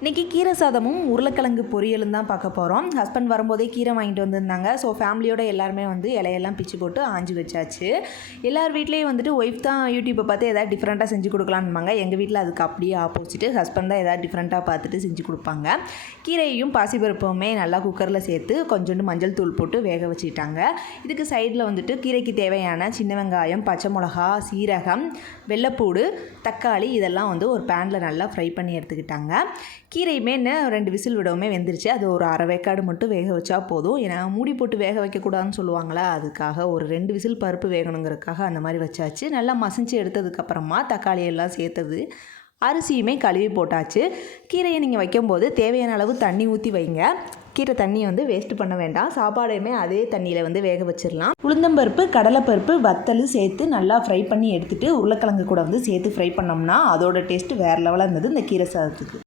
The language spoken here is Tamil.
இன்றைக்கி கீரை சாதமும் உருளைக்கிழங்கு பொரியலும் தான் பார்க்க போகிறோம். ஹஸ்பண்ட் வரும்போதே கீரை வாங்கிட்டு வந்திருந்தாங்க. ஸோ ஃபேமிலியோட எல்லாருமே இலையெல்லாம் பிச்சு போட்டு ஆஞ்சி வச்சாச்சு. எல்லார் வீட்லேயும் ஒய்ஃப் தான் யூடியூப்பை பார்த்து எதாவது டிஃப்ரெண்ட்டாக செஞ்சு கொடுக்கலான்பாங்க. எங்கள் வீட்டில் அதுக்கு அப்படியே ஆப்போசிட்டு, ஹஸ்பண்ட் தான் எதாவது டிஃப்ரெண்ட்டாக பார்த்துட்டு செஞ்சு கொடுப்பாங்க. கீரையும் பாசிப்பருப்புமே நல்லா குக்கரில் சேர்த்து கொஞ்சோண்டு மஞ்சள் தூள் போட்டு வேக வச்சுக்கிட்டாங்க. இதுக்கு சைடில் கீரைக்கு தேவையான சின்ன வெங்காயம், பச்சை மிளகா, சீரகம், வெள்ளைப்பூடு, தக்காளி இதெல்லாம் ஒரு பேனில் நல்லா ஃப்ரை பண்ணி எடுத்துக்கிட்டாங்க. கீரையுமே 2 விசில் விடவுமே வெந்துருச்சு. அது ஒரு அரை வேக்காடு மட்டும் வேக வச்சா போதும். ஏன்னா மூடி போட்டு வேக வைக்கக்கூடாதுன்னு சொல்லுவாங்களா, அதுக்காக ஒரு 2 விசில் பருப்பு வேகணுங்கிறதுக்காக அந்த மாதிரி வச்சாச்சு. நல்லா மசிஞ்சு எடுத்ததுக்கப்புறமா தக்காளி எல்லாம் சேர்த்தது, அரிசியுமே கழுவி போட்டாச்சு. கீரையை நீங்கள் வைக்கும்போது தேவையான அளவு தண்ணி ஊற்றி வைங்க. கீரை தண்ணியை வேஸ்ட் பண்ண வேண்டாம். சாப்பாடையுமே அதே தண்ணியில் வேக வச்சிடலாம். உளுந்தம்பருப்பு, கடலைப்பருப்பு, வத்தல் சேர்த்து நல்லா ஃப்ரை பண்ணி எடுத்துகிட்டு உருளைக்கிழங்கு கூட சேர்த்து ஃப்ரை பண்ணோம்னா அதோட டேஸ்ட்டு வேறு லெவலாக இருந்தது இந்த கீரை சாதத்துக்கு.